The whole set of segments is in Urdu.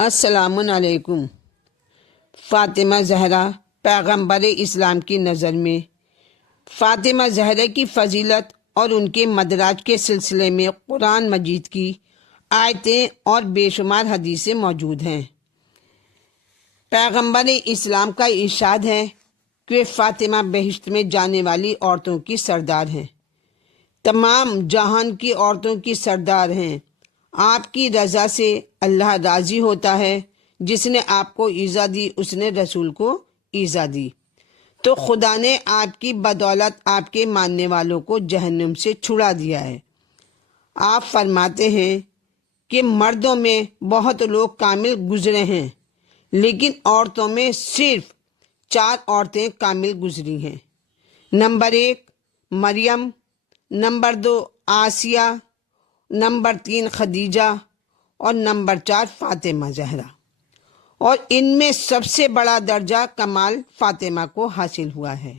السلام علیکم۔ فاطمہ زہرا پیغمبر اسلام کی نظر میں فاطمہ زہرا کی فضیلت اور ان کے مدراج کے سلسلے میں قرآن مجید کی آیتیں اور بے شمار حدیثیں موجود ہیں۔ پیغمبر اسلام کا ارشاد ہے کہ فاطمہ بہشت میں جانے والی عورتوں کی سردار ہیں، تمام جہان کی عورتوں کی سردار ہیں۔ آپ کی رضا سے اللہ راضی ہوتا ہے، جس نے آپ کو ایزا دی اس نے رسول کو ایزا دی، تو خدا نے آپ کی بدولت آپ کے ماننے والوں کو جہنم سے چھڑا دیا ہے۔ آپ فرماتے ہیں کہ مردوں میں بہت لوگ کامل گزرے ہیں، لیکن عورتوں میں صرف 4 عورتیں کامل گزری ہیں۔ نمبر 1 مریم، نمبر 2 آسیہ، نمبر 3 خدیجہ اور نمبر 4 فاطمہ زہرا، اور ان میں سب سے بڑا درجہ کمال فاطمہ کو حاصل ہوا ہے۔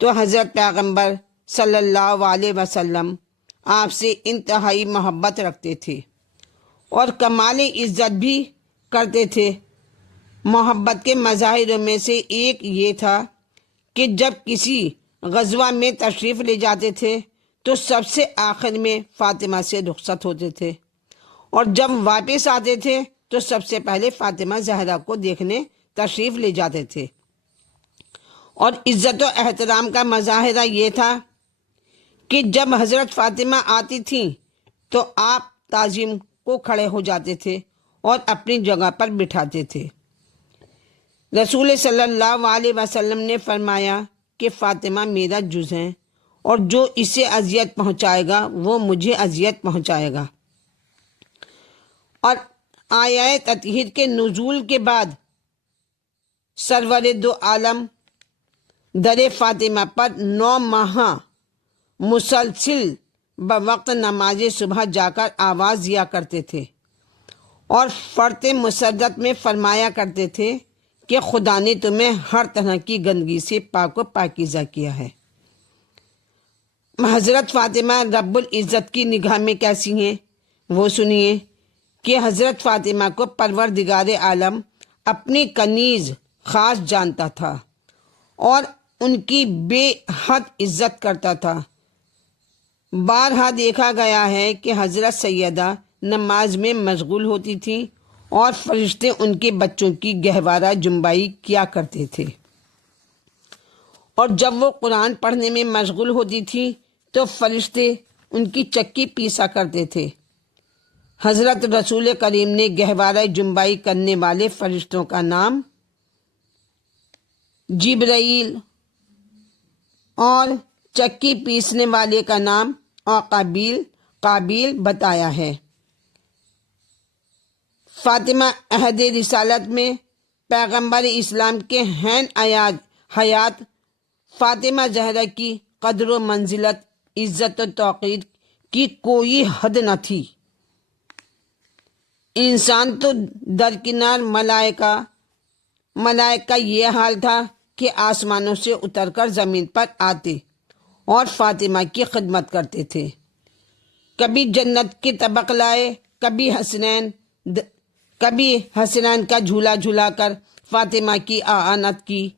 تو حضرت پیغمبر صلی اللہ علیہ وسلم آپ سے انتہائی محبت رکھتے تھے اور کمال عزت بھی کرتے تھے۔ محبت کے مظاہروں میں سے ایک یہ تھا کہ جب کسی غزوہ میں تشریف لے جاتے تھے تو سب سے آخر میں فاطمہ سے رخصت ہوتے تھے، اور جب واپس آتے تھے تو سب سے پہلے فاطمہ زہرا کو دیکھنے تشریف لے جاتے تھے۔ اور عزت و احترام کا مظاہرہ یہ تھا کہ جب حضرت فاطمہ آتی تھیں تو آپ تعظیم کو کھڑے ہو جاتے تھے اور اپنی جگہ پر بٹھاتے تھے۔ رسول صلی اللہ علیہ وسلم نے فرمایا کہ فاطمہ میرا جز ہے، اور جو اسے اذیت پہنچائے گا وہ مجھے اذیت پہنچائے گا۔ اور آیہ تطہیر کے نزول کے بعد سرور دو عالم در فاطمہ پر 9 ماہ مسلسل بوقت نماز صبح جا کر آواز دیا کرتے تھے، اور فرط مسرت میں فرمایا کرتے تھے کہ خدا نے تمہیں ہر طرح کی گندگی سے پاک و پاکیزہ کیا ہے۔ حضرت فاطمہ رب العزت کی نگاہ میں کیسی ہیں وہ سنیے کہ حضرت فاطمہ کو پروردگار عالم اپنی کنیز خاص جانتا تھا اور ان کی بے حد عزت کرتا تھا۔ بارہا دیکھا گیا ہے کہ حضرت سیدہ نماز میں مشغول ہوتی تھیں اور فرشتے ان کے بچوں کی گہوارہ جنبائی کیا کرتے تھے، اور جب وہ قرآن پڑھنے میں مشغول ہوتی تھی تو فرشتے ان کی چکی پیسا کرتے تھے۔ حضرت رسول کریم نے گہوارہ جنبائی کرنے والے فرشتوں کا نام جبرائیل اور چکی پیسنے والے کا نام قابیل بتایا ہے۔ فاطمہ عہد رسالت میں پیغمبر اسلام کے حین حیات فاطمہ زہرا کی قدر و منزلت، عزت و توقیر کی کوئی حد نہ تھی۔ انسان تو درکنار ملائکہ کا یہ حال تھا کہ آسمانوں سے اتر کر زمین پر آتے اور فاطمہ کی خدمت کرتے تھے۔ کبھی جنت کے طبق لائے، کبھی حسنین کا جھولا جھولا کر فاطمہ کی اعانت کی۔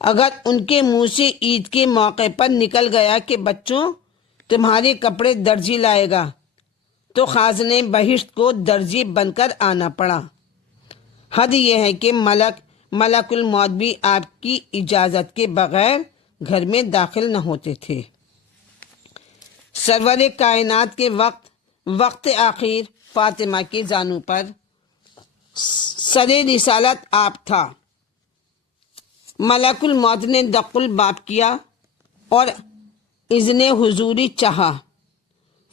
اگر ان کے منہ سے عید کے موقع پر نکل گیا کہ بچوں تمہارے کپڑے درجی لائے گا، تو خازن بہشت کو درجی بن کر آنا پڑا۔ حد یہ ہے کہ ملک الموت بھی آپ کی اجازت کے بغیر گھر میں داخل نہ ہوتے تھے۔ سرور کائنات کے وقت آخر فاطمہ کے زانوں پر سر رسالت آپ تھا۔ ملک الموت نے دق الباب کیا اور اذن حضوری چاہا،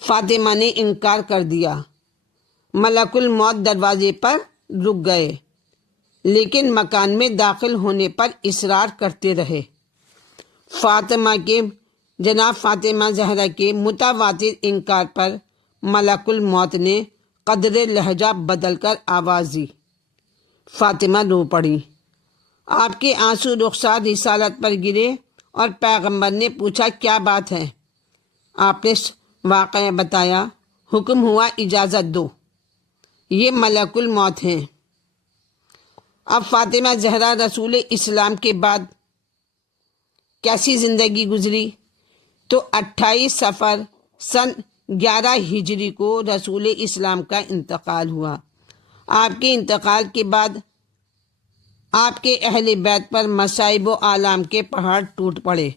فاطمہ نے انکار کر دیا۔ ملک الموت دروازے پر رک گئے، لیکن مکان میں داخل ہونے پر اصرار کرتے رہے۔ جناب فاطمہ زہرا کے متواتر انکار پر ملک الموت نے قدر لہجہ بدل کر آواز دی۔ فاطمہ رو پڑی۔ آپ کے آنسو رخسار رسالت پر گرے اور پیغمبر نے پوچھا کیا بات ہے؟ آپ نے واقعہ بتایا۔ حکم ہوا اجازت دو۔ یہ ملک الموت ہیں۔ اب فاطمہ زہرا رسول اسلام کے بعد کیسی زندگی گزری؟ تو 28 صفر سن 11 ہجری کو رسول اسلام کا انتقال ہوا۔ آپ کے انتقال کے بعد آپ کے اہل بیت پر مصائب و آلام کے پہاڑ ٹوٹ پڑے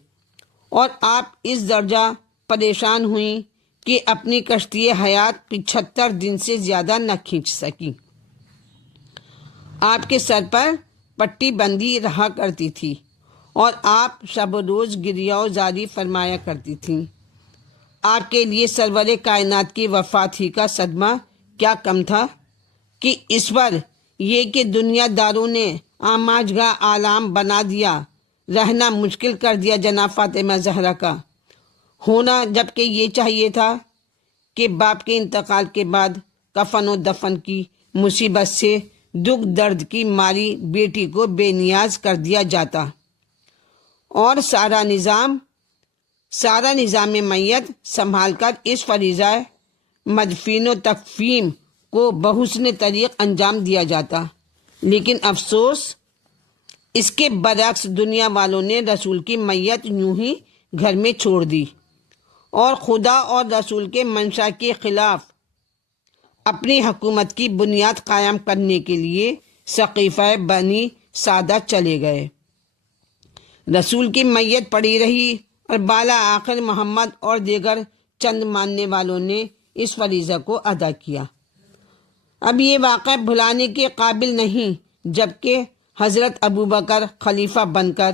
اور آپ اس درجہ پریشان ہوئیں کہ اپنی کشتی حیات 75 دن سے زیادہ نہ کھینچ سکی۔ آپ کے سر پر پٹی بندی رہا کرتی تھی اور آپ شب و روز گریہ و زاری فرمایا کرتی تھیں۔ آپ کے لیے سرور کائنات کی وفات ہی کا صدمہ کیا کم تھا کہ اس پر یہ کہ دنیا داروں نے آماجگاہ عالم بنا دیا، رہنا مشکل کر دیا جناب فاطمہ زہرا کا ہونا، جبکہ یہ چاہیے تھا کہ باپ کے انتقال کے بعد کفن و دفن کی مصیبت سے دکھ درد کی ماری بیٹی کو بے نیاز کر دیا جاتا اور سارا نظام میت سنبھال کر اس فریضہ مدفین و تکفین کو بحسن طریق انجام دیا جاتا۔ لیکن افسوس، اس کے برعکس دنیا والوں نے رسول کی میت یوں ہی گھر میں چھوڑ دی اور خدا اور رسول کے منشا کے خلاف اپنی حکومت کی بنیاد قائم کرنے کے لیے سقیفہ بنی سعدہ چلے گئے۔ رسول کی میت پڑی رہی اور بالا آخر محمد اور دیگر چند ماننے والوں نے اس فریضہ کو ادا کیا۔ اب یہ واقعہ بھلانے کے قابل نہیں، جبکہ حضرت ابوبکر خلیفہ بن کر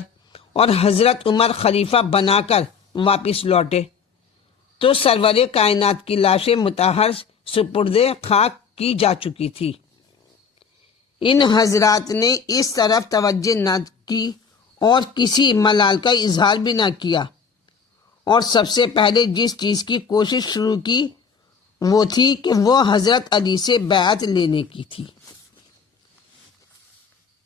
اور حضرت عمر خلیفہ بنا کر واپس لوٹے تو سرور کائنات کی لاش مطہر سپرد خاک کی جا چکی تھی۔ ان حضرات نے اس طرف توجہ نہ کی اور کسی ملال کا اظہار بھی نہ کیا، اور سب سے پہلے جس چیز کی کوشش شروع کی وہ تھی کہ وہ حضرت علی سے بیعت لینے کی تھی۔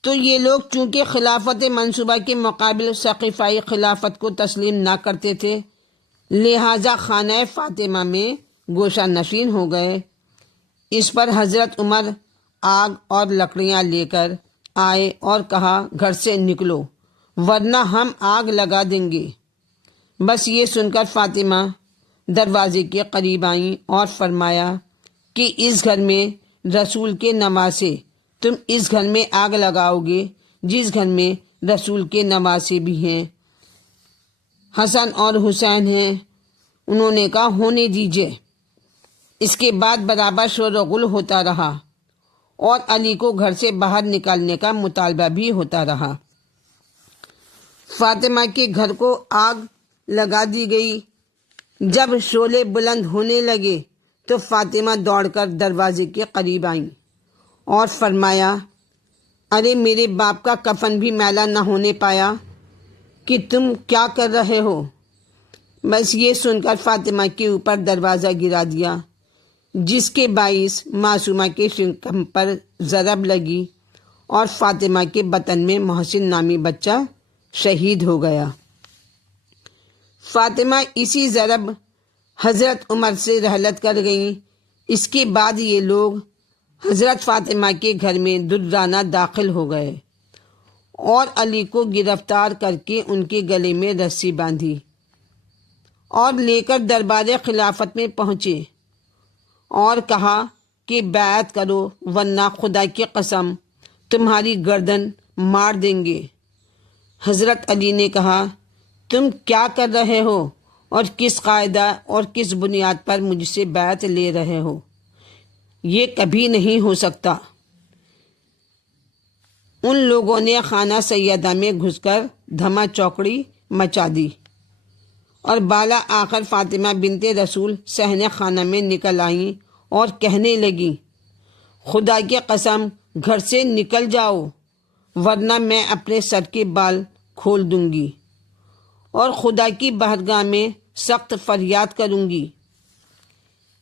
تو یہ لوگ چونکہ خلافت منصوبہ کے مقابل سقیفائی خلافت کو تسلیم نہ کرتے تھے، لہٰذا خانہ فاطمہ میں گوشہ نشین ہو گئے۔ اس پر حضرت عمر آگ اور لکڑیاں لے کر آئے اور کہا، گھر سے نکلو ورنہ ہم آگ لگا دیں گے۔ بس یہ سن کر فاطمہ دروازے کے قریب آئیں اور فرمایا کہ اس گھر میں رسول کے نواسے، تم اس گھر میں آگ لگاؤ گے جس گھر میں رسول کے نواسے بھی ہیں، حسن اور حسین ہیں۔ انہوں نے کہا، ہونے دیجئے۔ اس کے بعد برابر شور و غل ہوتا رہا اور علی کو گھر سے باہر نکالنے کا مطالبہ بھی ہوتا رہا۔ فاطمہ کے گھر کو آگ لگا دی گئی۔ جب شعلے بلند ہونے لگے تو فاطمہ دوڑ کر دروازے کے قریب آئیں اور فرمایا، ارے میرے باپ کا کفن بھی میلا نہ ہونے پایا کہ تم کیا کر رہے ہو؟ بس یہ سن کر فاطمہ کے اوپر دروازہ گرا دیا، جس کے باعث معصومہ کے شکم پر ضرب لگی اور فاطمہ کے بطن میں محسن نامی بچہ شہید ہو گیا۔ فاطمہ اسی ضرب حضرت عمر سے رحلت کر گئیں۔ اس کے بعد یہ لوگ حضرت فاطمہ کے گھر میں درانہ داخل ہو گئے اور علی کو گرفتار کر کے ان کے گلے میں رسی باندھی اور لے کر دربار خلافت میں پہنچے اور کہا کہ بیعت کرو ورنہ خدا کی قسم تمہاری گردن مار دیں گے۔ حضرت علی نے کہا، تم کیا کر رہے ہو اور کس قاعدہ اور کس بنیاد پر مجھ سے بیعت لے رہے ہو؟ یہ کبھی نہیں ہو سکتا۔ ان لوگوں نے خانہ سیدہ میں گھس کر دھما چوکڑی مچا دی اور بالا آخر فاطمہ بنت رسول صحن خانہ میں نکل آئیں اور کہنے لگیں، خدا کی قسم گھر سے نکل جاؤ ورنہ میں اپنے سر کے بال کھول دوں گی اور خدا کی بارگاہ میں سخت فریاد کروں گی۔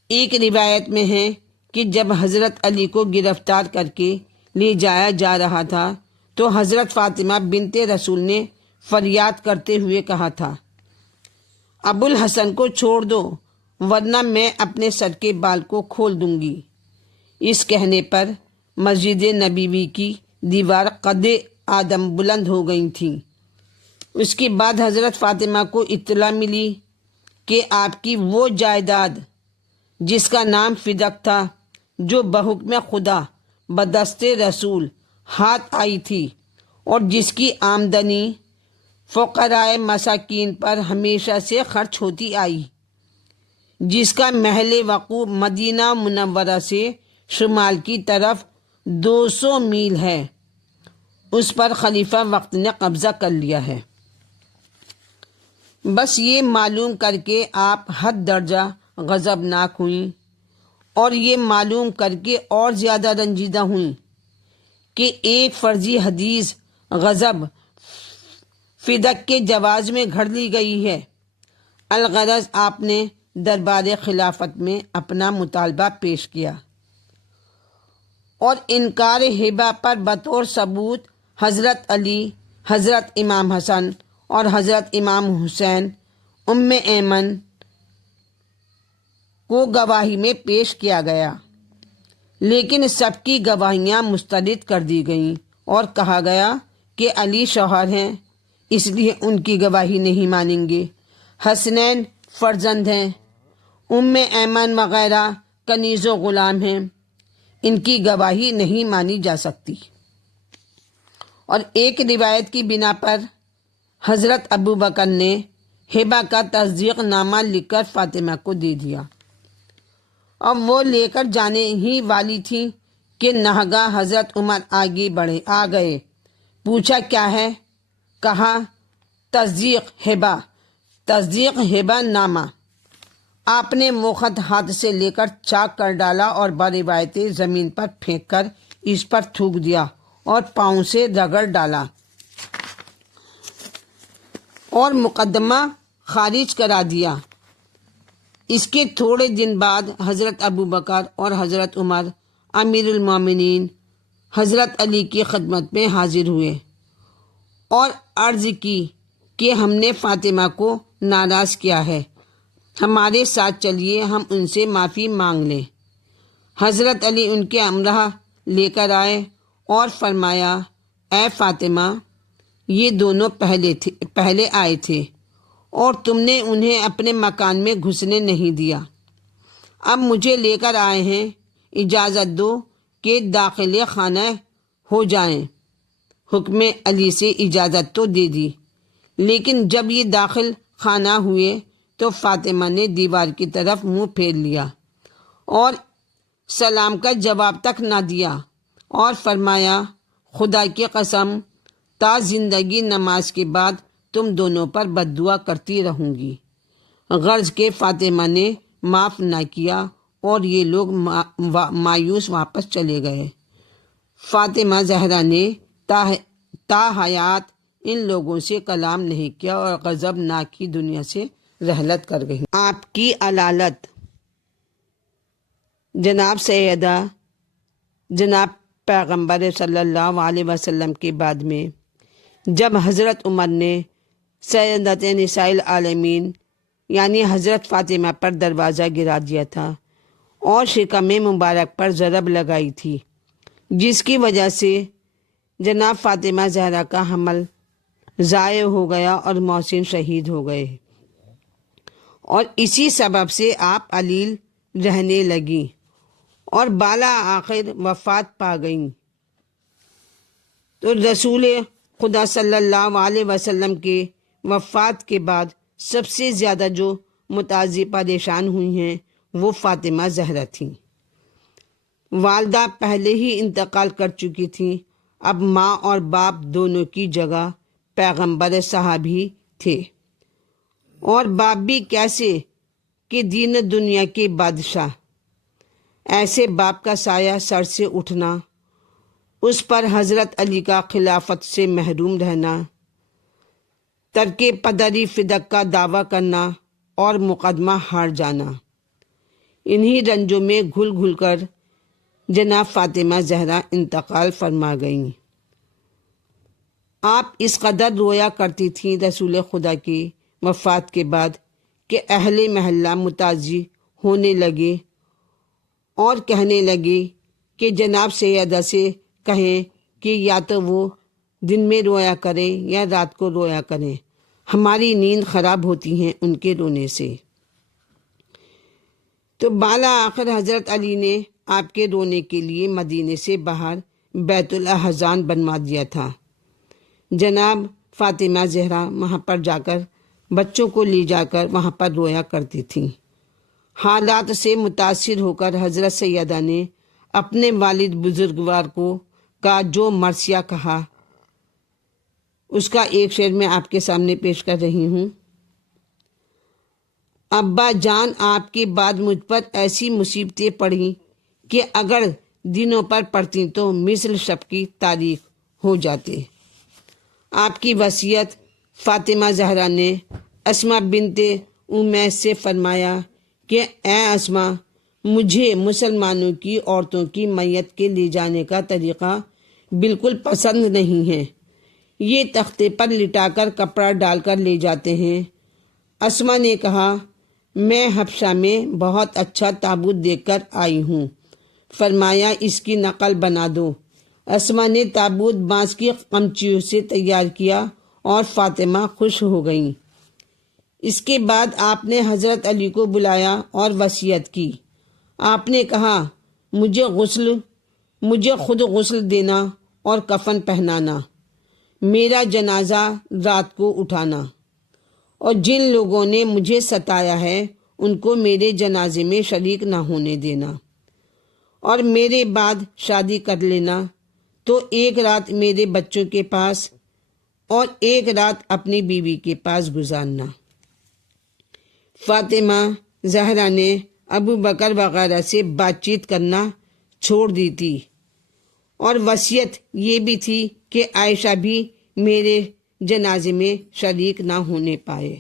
ایک روایت میں ہے کہ جب حضرت علی کو گرفتار کر کے لے جایا جا رہا تھا تو حضرت فاطمہ بنت رسول نے فریاد کرتے ہوئے کہا تھا، ابو الحسن کو چھوڑ دو ورنہ میں اپنے سر کے بال کو کھول دوں گی۔ اس کہنے پر مسجد نبوی کی دیوار قد آدم بلند ہو گئی تھیں۔ اس کے بعد حضرت فاطمہ کو اطلاع ملی کہ آپ کی وہ جائیداد جس کا نام فدق تھا، جو بحکم خدا بدست رسول ہاتھ آئی تھی اور جس کی آمدنی فقراء مساکین پر ہمیشہ سے خرچ ہوتی آئی، جس کا محل وقوع مدینہ منورہ سے شمال کی طرف 200 میل ہے، اس پر خلیفہ وقت نے قبضہ کر لیا ہے۔ بس یہ معلوم کر کے آپ حد درجہ غضبناک ہوئیں اور یہ معلوم کر کے اور زیادہ رنجیدہ ہوئیں کہ ایک فرضی حدیث غضب فدق کے جواز میں گھڑ لی گئی ہے۔ الغرض آپ نے دربار خلافت میں اپنا مطالبہ پیش کیا اور انکار ہبہ پر بطور ثبوت حضرت علی، حضرت امام حسن اور حضرت امام حسین ام ایمن کو گواہی میں پیش کیا گیا، لیکن سب کی گواہیاں مسترد کر دی گئیں اور کہا گیا کہ علی شوہر ہیں، اس لیے ان کی گواہی نہیں مانیں گے، حسنین فرزند ہیں، ام ایمن وغیرہ کنیز و غلام ہیں، ان کی گواہی نہیں مانی جا سکتی۔ اور ایک روایت کی بنا پر حضرت ابو بکر نے ہبہ کا تصدیق نامہ لکھ کر فاطمہ کو دے دیا۔ اب وہ لے کر جانے ہی والی تھی کہ ناگہاں حضرت عمر آ گئے، پوچھا کیا ہے؟ کہا تصدیق ہبہ نامہ۔ آپ نے موخت ہاتھ سے لے کر چاک کر ڈالا اور بروایت زمین پر پھینک کر اس پر تھوک دیا اور پاؤں سے رگڑ ڈالا اور مقدمہ خارج کرا دیا۔ اس کے تھوڑے دن بعد حضرت ابو بکر اور حضرت عمر امیر المومنین حضرت علی کی خدمت میں حاضر ہوئے اور عرض کی کہ ہم نے فاطمہ کو ناراض کیا ہے، ہمارے ساتھ چلیے، ہم ان سے معافی مانگ لیں۔ حضرت علی ان کے ہمراہ لے کر آئے اور فرمایا، اے فاطمہ، یہ دونوں پہلے آئے تھے اور تم نے انہیں اپنے مکان میں گھسنے نہیں دیا، اب مجھے لے کر آئے ہیں، اجازت دو کہ داخل خانہ ہو جائیں۔ حکم علی سے اجازت تو دے دی، لیکن جب یہ داخل خانہ ہوئے تو فاطمہ نے دیوار کی طرف منہ پھیر لیا اور سلام کا جواب تک نہ دیا اور فرمایا، خدا کی قسم، تا زندگی نماز کے بعد تم دونوں پر بد دعا کرتی رہوں گی۔ غرض کہ فاطمہ نے معاف نہ کیا اور یہ لوگ مایوس واپس چلے گئے۔ فاطمہ زہرا نے تا حیات ان لوگوں سے کلام نہیں کیا اور غضب ناک کی دنیا سے رحلت کر گئی۔ آپ کی علالت جناب سیدہ جناب پیغمبر صلی اللہ علیہ وسلم کے بعد میں جب حضرت عمر نے سیدۃ نساء العالمین یعنی حضرت فاطمہ پر دروازہ گرا دیا تھا اور شکم مبارک پر ضرب لگائی تھی، جس کی وجہ سے جناب فاطمہ زہرا کا حمل ضائع ہو گیا اور محسن شہید ہو گئے، اور اسی سبب سے آپ علیل رہنے لگیں اور بالا آخر وفات پا گئیں۔ تو رسول خدا صلی اللہ علیہ وسلم کے وفات کے بعد سب سے زیادہ جو متاثر پریشان ہوئی ہیں وہ فاطمہ زہرا تھیں۔ والدہ پہلے ہی انتقال کر چکی تھیں، اب ماں اور باپ دونوں کی جگہ پیغمبر صاحب ہی تھے، اور باپ بھی کیسے کہ دین دنیا کے بادشاہ۔ ایسے باپ کا سایہ سر سے اٹھنا، اس پر حضرت علی کا خلافت سے محروم رہنا، ترک پدری فدق کا دعویٰ کرنا اور مقدمہ ہار جانا، انہی رنجوں میں گھل گھل کر جناب فاطمہ زہرا انتقال فرما گئیں۔ آپ اس قدر رویا کرتی تھیں رسول خدا کی وفات کے بعد کہ اہل محلہ متاثر ہونے لگے اور کہنے لگے کہ جناب سیدہ سے کہیں کہ یا تو وہ دن میں رویا کریں یا رات کو رویا کریں، ہماری نیند خراب ہوتی ہیں ان کے رونے سے۔ تو بالا آخر حضرت علی نے آپ کے رونے کے لیے مدینے سے باہر بیت الاحزان بنوا دیا تھا۔ جناب فاطمہ زہرا وہاں پر جا کر بچوں کو لے جا کر وہاں پر رویا کرتی تھیں۔ حالات سے متاثر ہو کر حضرت سیدہ نے اپنے والد بزرگوار کو کا جو مرثیہ کہا، اس کا ایک شعر میں آپ کے سامنے پیش کر رہی ہوں۔ ابا جان آپ کے بعد مجھ پر ایسی مصیبتیں پڑیں کہ اگر دنوں پر پڑتی تو مثل شب کی تاریخ ہو جاتے۔ آپ کی وصیت فاطمہ زہرا نے اسماء بنت امیس سے فرمایا کہ اے اسماء، مجھے مسلمانوں کی عورتوں کی میت کے لے جانے کا طریقہ بالکل پسند نہیں ہے۔ یہ تختے پر لٹا کر کپڑا ڈال کر لے جاتے ہیں۔ اسماء نے کہا، میں حبشہ میں بہت اچھا تابوت دیکھ کر آئی ہوں۔ فرمایا اس کی نقل بنا دو۔ اسماء نے تابوت بانس کی قمچیوں سے تیار کیا اور فاطمہ خوش ہو گئیں۔ اس کے بعد آپ نے حضرت علی کو بلایا اور وصیت کی۔ آپ نے کہا، مجھے خود غسل دینا اور کفن پہنانا، میرا جنازہ رات کو اٹھانا، اور جن لوگوں نے مجھے ستایا ہے ان کو میرے جنازے میں شریک نہ ہونے دینا، اور میرے بعد شادی کر لینا تو ایک رات میرے بچوں کے پاس اور ایک رات اپنی بیوی کے پاس گزارنا۔ فاطمہ زہرا نے ابو بکر وغیرہ سے بات چیت کرنا چھوڑ دی تھی، اور وصیت یہ بھی تھی کہ عائشہ بھی میرے جنازے میں شریک نہ ہونے پائے۔